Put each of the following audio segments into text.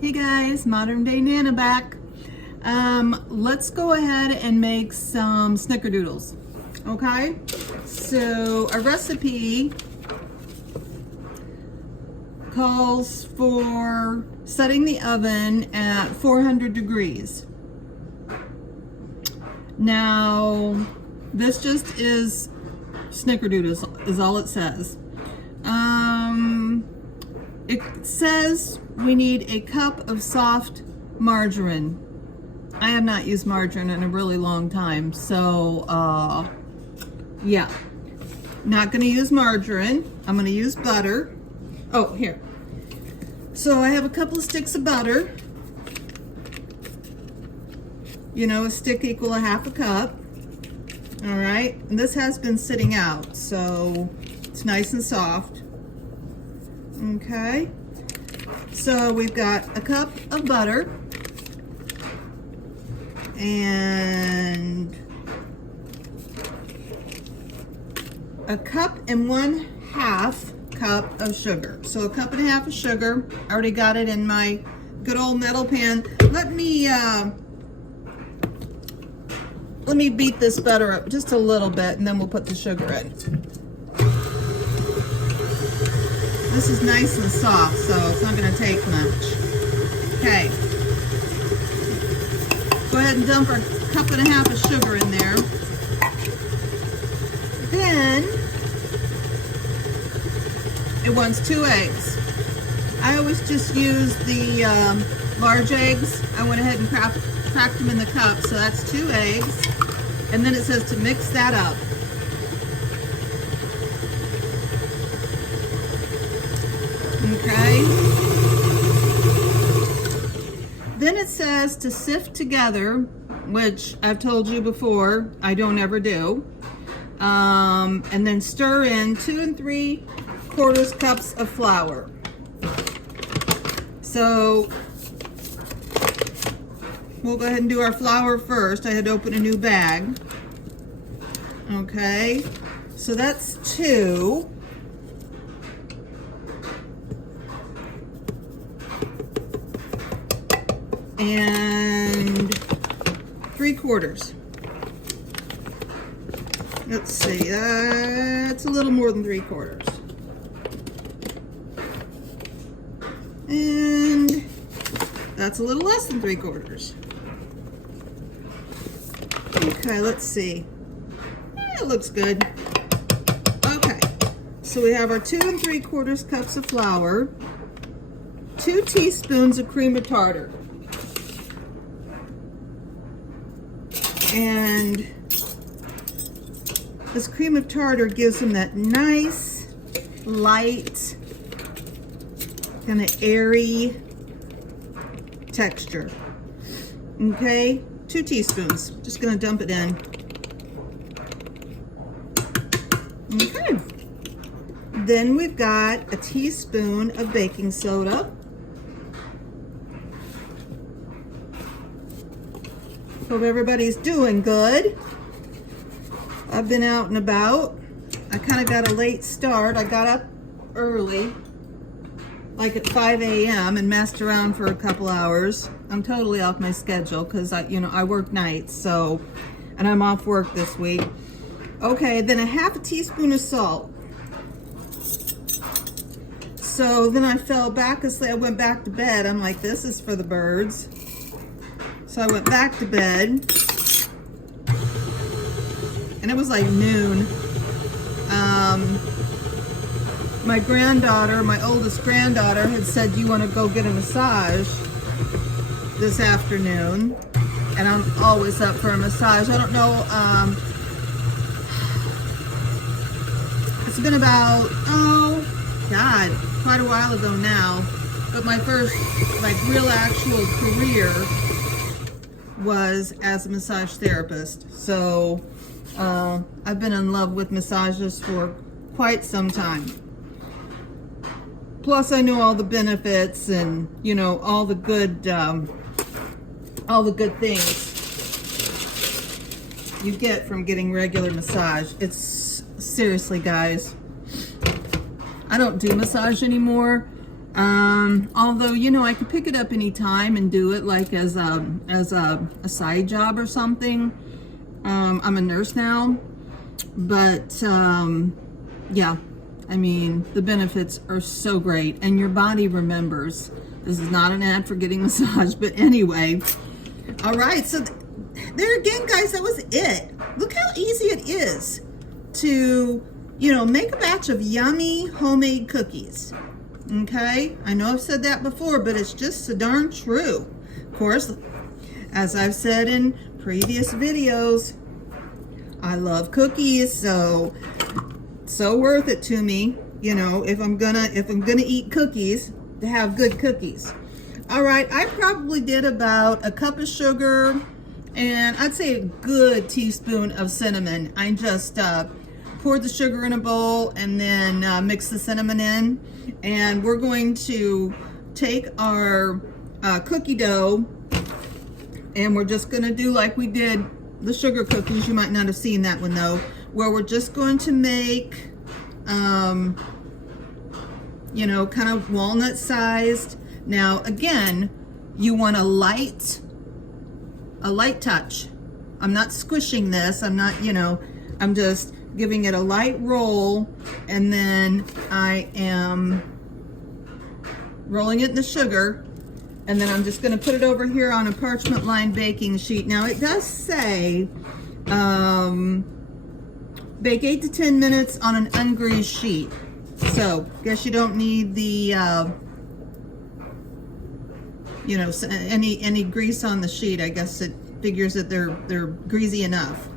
Hey guys, Modern Day Nana back. Let's go ahead and make some Snickerdoodles. Okay, so our recipe calls for setting the oven at 400 degrees. Now, this just is Snickerdoodles, is all it says. It says we need a cup of soft margarine. I have not used margarine in a really long time, so yeah, not going to use margarine. I'm going to use butter. Oh, here. So I have a couple of sticks of butter. You know, a stick equal a half a cup. All right, and this has been sitting out, so it's nice and soft. Okay, so we've got a cup of butter and a cup and 1/2 cup of sugar. So a cup and a half of sugar. I already got it in my good old metal pan. Let me beat this butter up just a little bit, and then we'll put the sugar in. This is nice and soft, so it's not going to take much. Okay. Go ahead and dump our cup and a half of sugar in there. Then, it wants 2 eggs. I always just use the large eggs. I went ahead and cracked them in the cup, so that's 2 eggs. And then it says to mix that up. Okay. Then it says to sift together, which I've told you before, I don't ever do. And then stir in 2 3/4 cups of flour. So we'll go ahead and do our flour first. I had to open a new bag. Okay, so that's 2. And 3/4. Let's see, that's a little more than 3/4. And that's a little less than 3/4. Okay, let's see. It looks good. Okay, so we have our 2 3/4 cups of flour, 2 teaspoons of cream of tartar. And this cream of tartar gives them that nice, light, kind of airy texture. Okay, 2 teaspoons. Just gonna dump it in. Okay. Then we've got a teaspoon of baking soda. Hope everybody's doing good. I've been out and about. I kind of got a late start. I got up early, like at 5 a.m. and messed around for a couple hours. I'm totally off my schedule because I work nights, so, and I'm off work this week. Okay, then a 1/2 teaspoon of salt. So then I fell back asleep. I went back to bed. I'm like, this is for the birds. So I went back to bed, and it was like noon. My granddaughter, my oldest granddaughter, had said, "Do you want to go get a massage this afternoon?" And I'm always up for a massage. I don't know. It's been about, oh God, quite a while ago now. But my first, real actual career was as a massage therapist. So I've been in love with massages for quite some time. Plus I know all the benefits and all the good things you get from getting regular massage. It's seriously, guys, I don't do massage anymore. Although, you know, I could pick it up anytime and do it like as a side job or something. I'm a nurse now, but yeah, I mean, the benefits are so great, and your body remembers. This is not an ad for getting massage, but anyway. All right, so there again, guys, that was it. Look how easy it is to, you know, make a batch of yummy homemade cookies. Okay, I know I've said that before, but it's just so darn true. Of course, as I've said in previous videos, I love cookies, so worth it to me, you know, if I'm gonna eat cookies, to have good cookies. All right, I probably did about a cup of sugar and I'd say a good teaspoon of cinnamon. I just poured the sugar in a bowl and then mixed the cinnamon in. And we're going to take our cookie dough and we're just gonna do like we did the sugar cookies. You might not have seen that one though, where we're just going to make, you know, kind of walnut sized. Now, again, you want a light touch. I'm not squishing this. I'm not, you know, I'm just giving it a light roll, and then I am rolling it in the sugar, and then I'm just going to put it over here on a parchment lined baking sheet. Now, it does say bake 8 to 10 minutes on an ungreased sheet. So, guess you don't need the you know, any grease on the sheet. I guess it figures that they're greasy enough.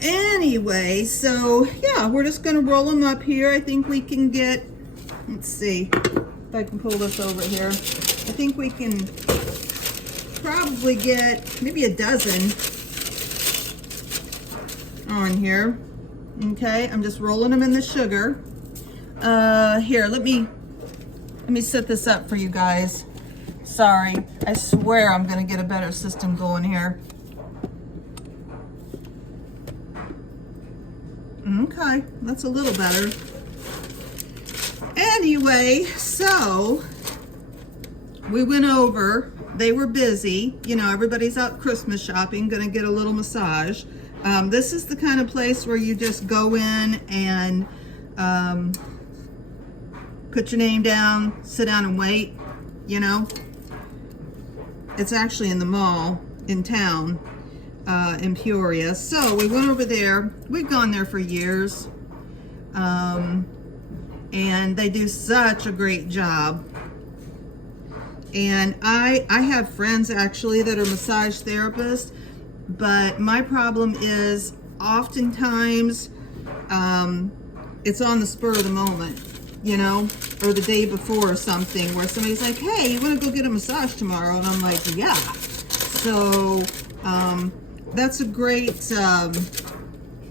Anyway, so yeah, we're just gonna roll them up here. I think we can get, let's see if I can pull this over here. I think we can probably get maybe a dozen on here. Okay, I'm just rolling them in the sugar. Here, let me set this up for you guys. Sorry, I swear I'm gonna get a better system going here. Okay, that's a little better. Anyway, so we went over, they were busy, you know, everybody's out Christmas shopping, gonna get a little massage. This is the kind of place where you just go in and put your name down, sit down and wait, you know. It's actually in the mall in town, in Peoria. So we went over there. We've gone there for years. And they do such a great job. And I have friends actually that are massage therapists, but my problem is oftentimes it's on the spur of the moment, you know, or the day before or something, where somebody's like, hey, you want to go get a massage tomorrow? And I'm like, yeah. So that's a great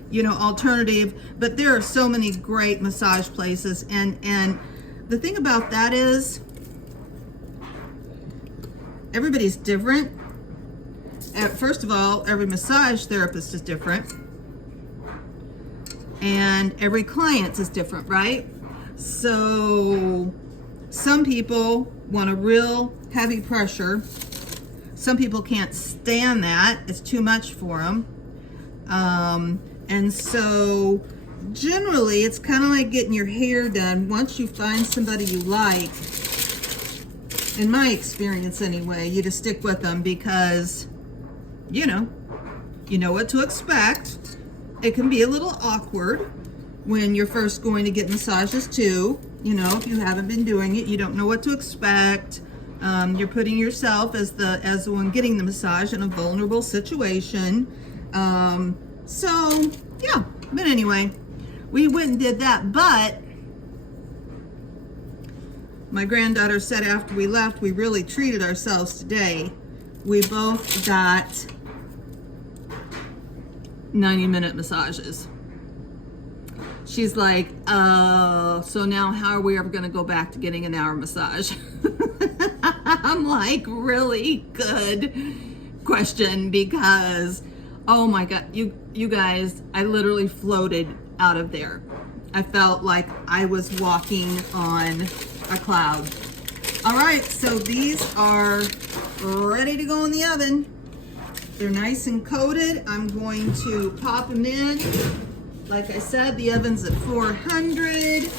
you know, alternative. But there are so many great massage places, and the thing about that is everybody's different. First of all, every massage therapist is different, and every client is different, right? So some people want a real heavy pressure. Some people can't stand that. It's too much for them. And so generally it's kind of like getting your hair done. Once you find somebody you like, in my experience anyway, you just stick with them because, you know what to expect. It can be a little awkward when you're first going to get massages too. You know, if you haven't been doing it, you don't know what to expect. You're putting yourself as the one getting the massage in a vulnerable situation. So yeah, but anyway, we went and did that. But my granddaughter said after we left, we really treated ourselves today. We both got 90-minute massages. She's like, so now how are we ever going to go back to getting an hour massage? I'm like, really good question, because, oh my God, you guys, I literally floated out of there. I felt like I was walking on a cloud. All right, so these are ready to go in the oven. They're nice and coated. I'm going to pop them in. Like I said, the oven's at 400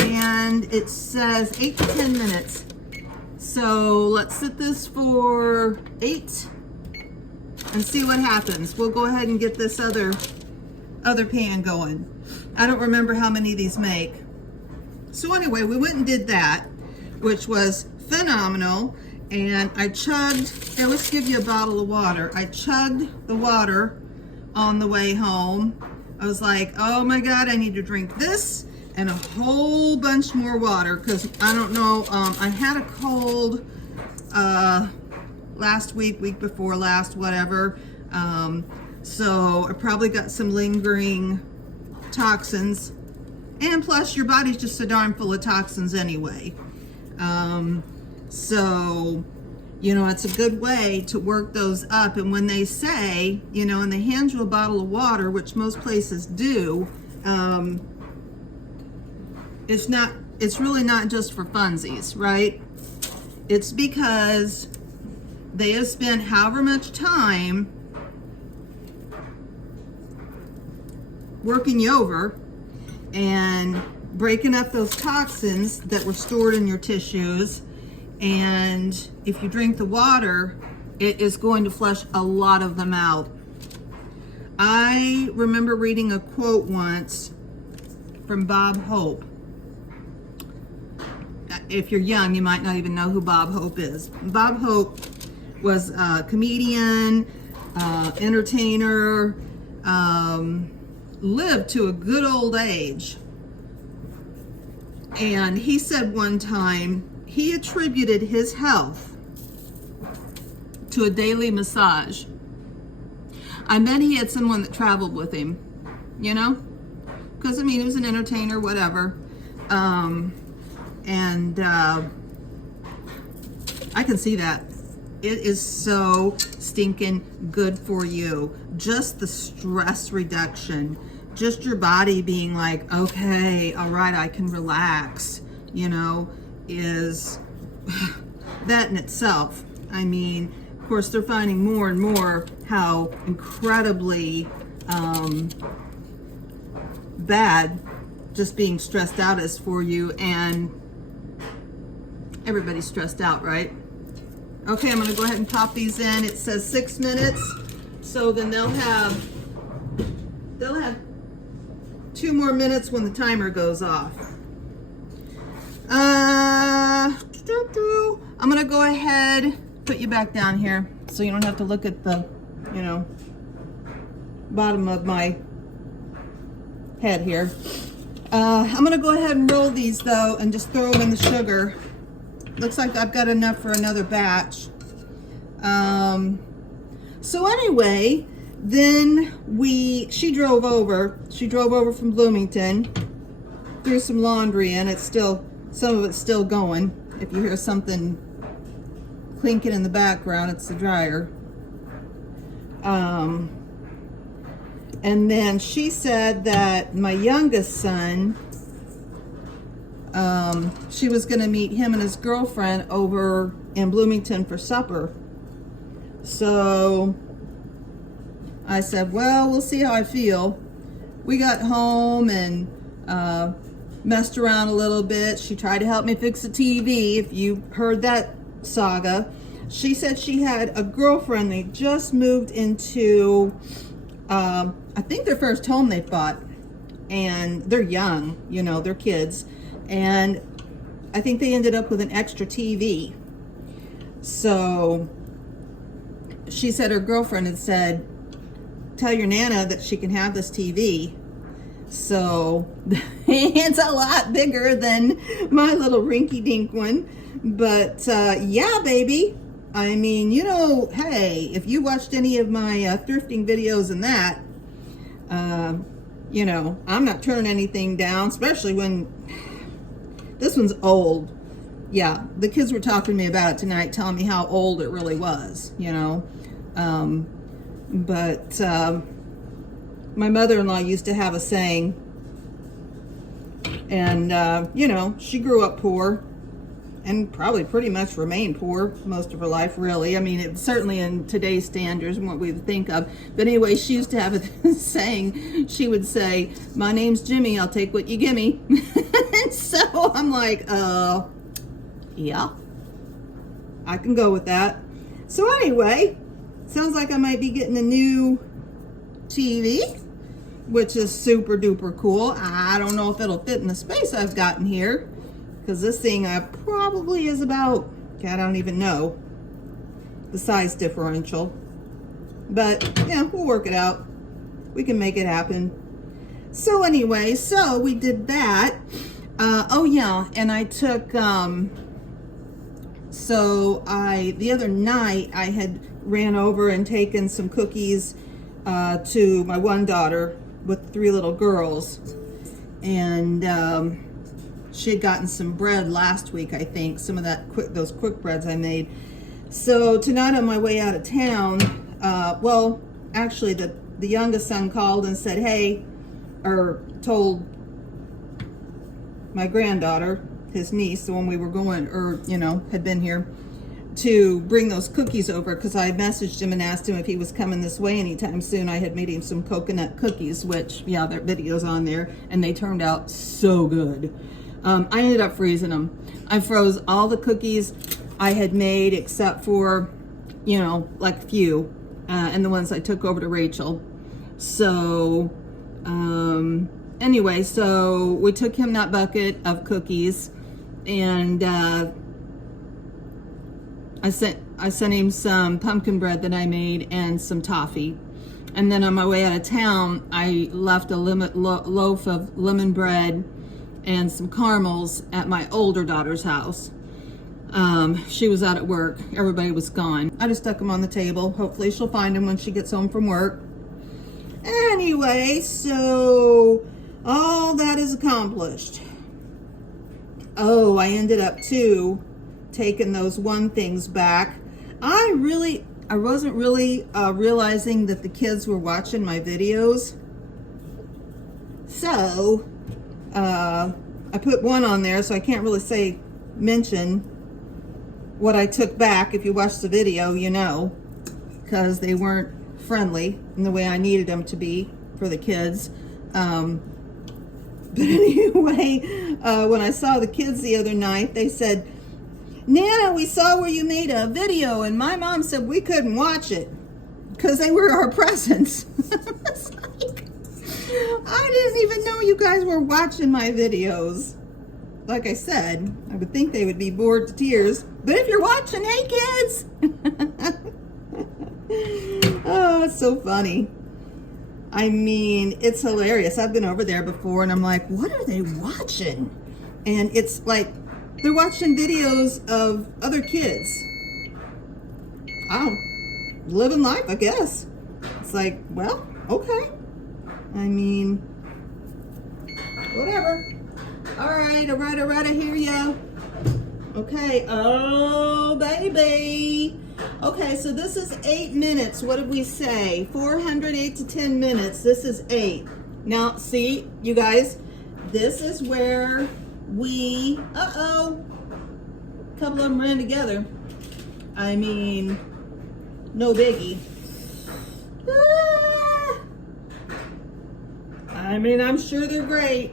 and it says 8 to 10 minutes. So let's set this for 8 and see what happens. We'll go ahead and get this other pan going. I don't remember how many these make. So anyway, we went and did that, which was phenomenal. And I chugged, here, let's give you a bottle of water. I chugged the water on the way home. I was like, oh my God, I need to drink this and a whole bunch more water, because I don't know, I had a cold last week before last, whatever. So I probably got some lingering toxins, and plus your body's just so darn full of toxins anyway. So, you know, it's a good way to work those up. And when they say, you know, and they hand you a bottle of water, which most places do, it's really not just for funsies, right? It's because they have spent however much time working you over and breaking up those toxins that were stored in your tissues. And if you drink the water, it is going to flush a lot of them out. I remember reading a quote once from Bob Hope. If you're young, you might not even know who Bob Hope is. Bob Hope was a comedian, entertainer, lived to a good old age. And he said one time he attributed his health to a daily massage. I bet he had someone that traveled with him, you know? Because, I mean, he was an entertainer, whatever. I can see that. It is so stinking good for you. Just the stress reduction. Just your body being like, okay, all right, I can relax, you know, is that in itself. I mean, of course, they're finding more and more how incredibly bad just being stressed out is for you, and everybody's stressed out, right? Okay, I'm gonna go ahead and pop these in. It says 6 minutes, so then they'll have 2 more minutes when the timer goes off. I'm gonna go ahead, put you back down here so you don't have to look at the, you know, bottom of my head here. I'm gonna go ahead and roll these though and just throw them in the sugar. Looks like I've got enough for another batch. So anyway, then she drove over from Bloomington, threw some laundry in. It's still, some of it's still going. If you hear something clinking in the background, it's the dryer. And then she said that my youngest son, she was going to meet him and his girlfriend over in Bloomington for supper. So I said, well, we'll see how I feel. We got home and messed around a little bit. She tried to help me fix the TV, if you heard that saga. She said she had a girlfriend. They just moved into, I think their first home they bought. And they're young, you know, they're kids. And I think they ended up with an extra TV. So she said her girlfriend had said, tell your Nana that she can have this TV. So it's a lot bigger than my little rinky-dink one. But yeah, baby. I mean, you know, hey, if you watched any of my thrifting videos and that, you know, I'm not turning anything down, especially when this one's old. Yeah, the kids were talking to me about it tonight, telling me how old it really was, you know. But my mother-in-law used to have a saying, and, you know, she grew up poor, and probably pretty much remained poor most of her life, really. I mean, it's certainly in today's standards and what we would think of. But anyway, she used to have a saying. She would say, "My name's Jimmy, I'll take what you gimme." And so I'm like, yeah, I can go with that. So anyway, sounds like I might be getting a new TV, which is super duper cool. I don't know if it'll fit in the space I've got in here, because this thing probably is about, I don't even know the size differential. But yeah, we'll work it out. We can make it happen. So anyway, so we did that. Oh yeah, and I took, the other night I had ran over and taken some cookies to my one daughter with 3 little girls. And she had gotten some bread last week, I think, some of those quick breads I made. So tonight on my way out of town, well, actually the youngest son called and said, hey, or told my granddaughter, his niece, the one we were going, or, you know, had been here, to bring those cookies over, because I messaged him and asked him if he was coming this way anytime soon. I had made him some coconut cookies, which, yeah, their video's on there, and they turned out so good. I ended up freezing them. I froze all the cookies I had made except for, you know, like a few, and the ones I took over to Rachel. So, anyway, so we took him that bucket of cookies, and I sent him some pumpkin bread that I made and some toffee. And then on my way out of town, I left a loaf of lemon bread and some caramels at my older daughter's house. She was out at work. Everybody was gone. I just stuck them on the table. Hopefully she'll find them when she gets home from work. Anyway, so all that is accomplished. Oh, I ended up too taking those one things back. I wasn't really realizing that the kids were watching my videos. So I put one on there, so I can't really mention what I took back. If you watch the video, you know, because they weren't friendly in the way I needed them to be for the kids. But anyway, when I saw the kids the other night, they said, Nana, we saw where you made a video, and my mom said we couldn't watch it because they were our presents. It's like, I didn't even know you guys were watching my videos. Like I said, I would think they would be bored to tears. But if you're watching, hey kids! Oh, it's so funny. I mean, it's hilarious. I've been over there before, and I'm like, what are they watching? And it's like, they're watching videos of other kids. I'm living life, I guess. It's like, well, okay. I mean, whatever. All right, I hear ya. Okay, oh, baby. Okay, so this is 8 minutes. What did we say? 408 to 10 minutes. This is 8. Now, see, you guys, this is where we, a couple of them ran together. I mean, no biggie. I mean, I'm sure they're great.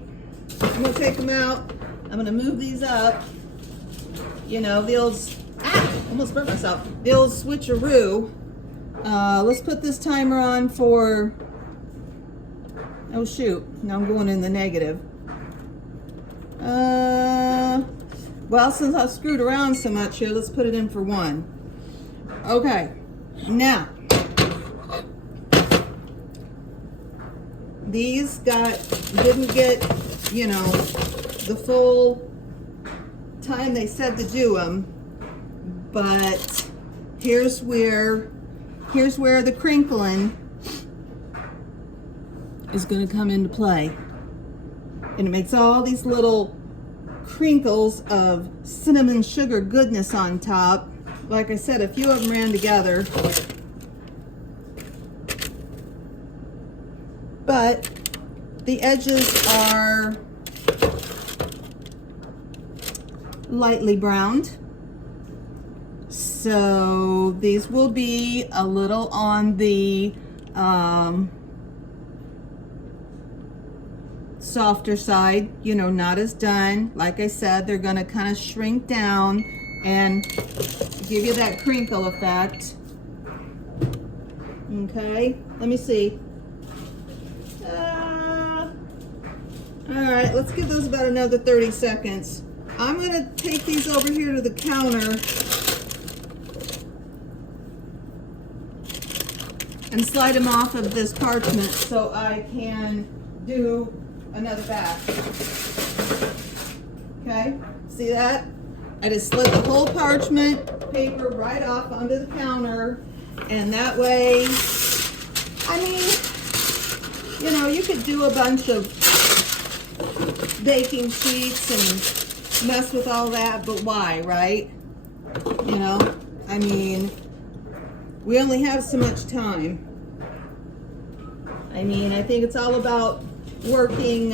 I'm gonna take them out. I'm gonna move these up. You know, the old, almost burnt myself. The old switcheroo. Let's put this timer on for, oh shoot, now I'm going in the negative. Well, since I've screwed around so much here, let's put it in for 1. Okay, now, these didn't get, you know, the full time they said to do them, but here's where the crinkling is going to come into play. And it makes all these little crinkles of cinnamon sugar goodness on top. Like I said, a few of them ran together. But the edges are, lightly browned. So these will be a little on the softer side, you know, not as done. Like I said, they're gonna kind of shrink down and give you that crinkle effect. Okay, let me see. All right, let's give those about another 30 seconds. I'm gonna take these over here to the counter and slide them off of this parchment so I can do another batch. Okay, see that? I just slid the whole parchment paper right off onto the counter, and that way, I mean, you know, you could do a bunch of baking sheets and mess with all that, but why, right? You know, I mean, we only have so much time. I mean, I think it's all about working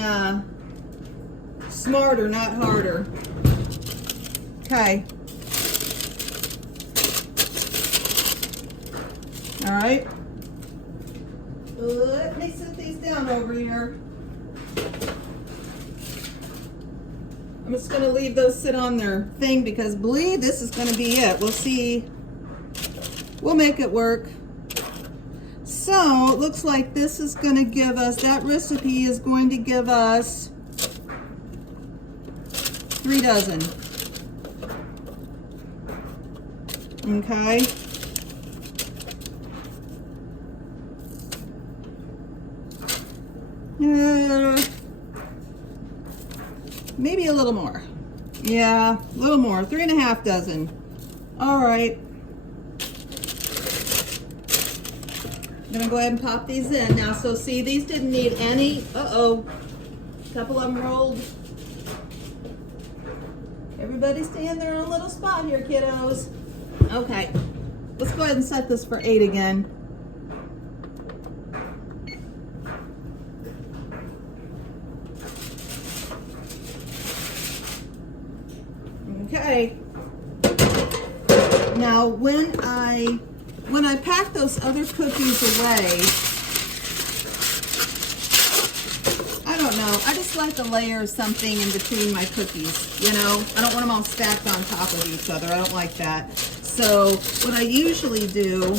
smarter, not harder. Okay. All right. Let me set these down over here. I'm just gonna leave those sit on their thing because believe this is gonna be it. We'll see. We'll make it work. So it looks like this is gonna give us, that recipe is going to give us 3 dozen. Okay. Maybe a little more. Yeah, a little more. 3.5 dozen. All right. I'm gonna go ahead and pop these in now. So see, these didn't need any. Uh-oh. A couple of them rolled. Everybody stay in their own little spot here, kiddos. Okay. Let's go ahead and set this for 8 again. Okay. Now when I pack those other cookies away, I don't know, I just like to layer something in between my cookies, you know? I don't want them all stacked on top of each other. I don't like that. So what I usually do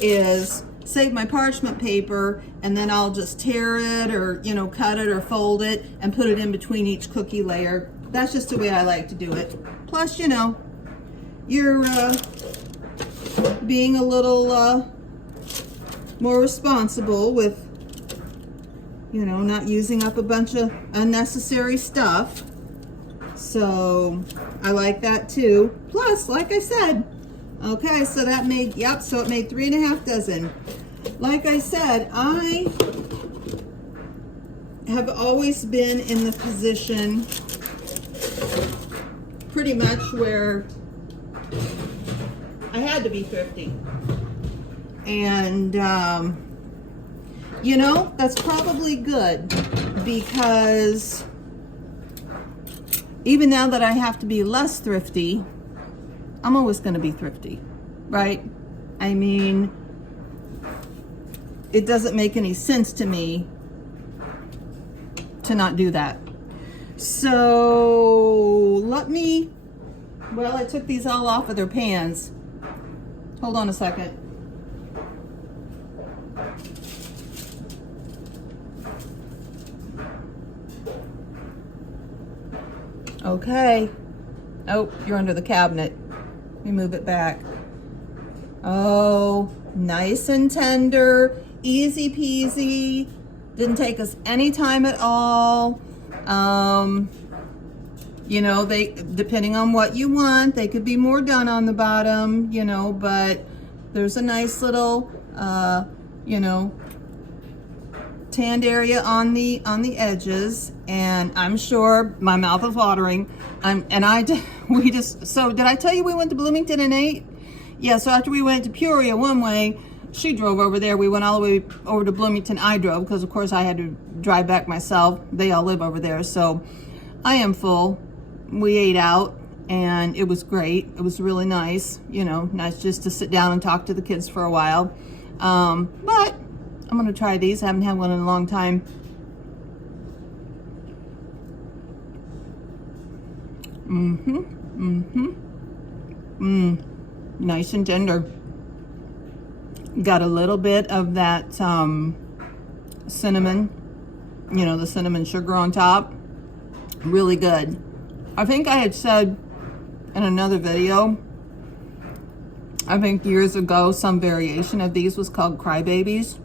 is save my parchment paper and then I'll just tear it or, you know, cut it or fold it and put it in between each cookie layer. That's just the way I like to do it. Plus, you know, you're being a little more responsible with, you know, not using up a bunch of unnecessary stuff. So I like that too. Plus, like I said, okay, so that made, yep, so it made 3.5 dozen. Like I said, I have always been in the position pretty much where I had to be thrifty. And, you know, that's probably good because even now that I have to be less thrifty, I'm always going to be thrifty, right? I mean, it doesn't make any sense to me to not do that. So let me, well, I took these all off of their pans. Hold on a second. Okay. Oh, you're under the cabinet. Let me move it back. Oh, nice and tender, easy peasy. Didn't take us any time at all. You know, they, depending on what you want, they could be more done on the bottom, you know, but there's a nice little, you know, tanned area on the edges, and I'm sure my mouth is watering. So did I tell you we went to Bloomington and ate? Yeah, so after we went to Peoria one way, she drove over there. We went all the way over to Bloomington. I drove because, of course, I had to drive back myself. They all live over there, so I am full. we ate out and it was great. It was really nice, you know, nice just to sit down and talk to the kids for a while. But I'm gonna try these. I haven't had one in a long time. Nice and tender. Got a little bit of that cinnamon, you know, the cinnamon sugar on top. Really good. I think I had said in another video, I think years ago, some variation of these was called Crybabies.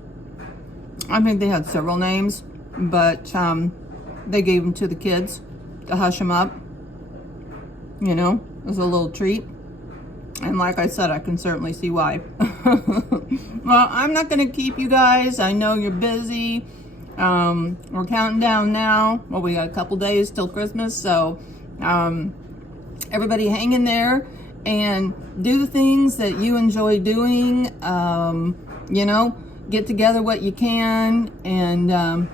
I think they had several names, but they gave them to the kids to hush them up, you know, as a little treat. And like I said, I can certainly see why. Well, I'm not going to keep you guys. I know you're busy. We're counting down now. Well, we got a couple days till Christmas, so everybody hang in there and do the things that you enjoy doing. You know, get together what you can and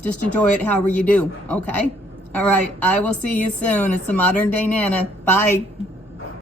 just enjoy it however you do, okay? All right, I will see you soon. It's the Modern Day Nana. Bye.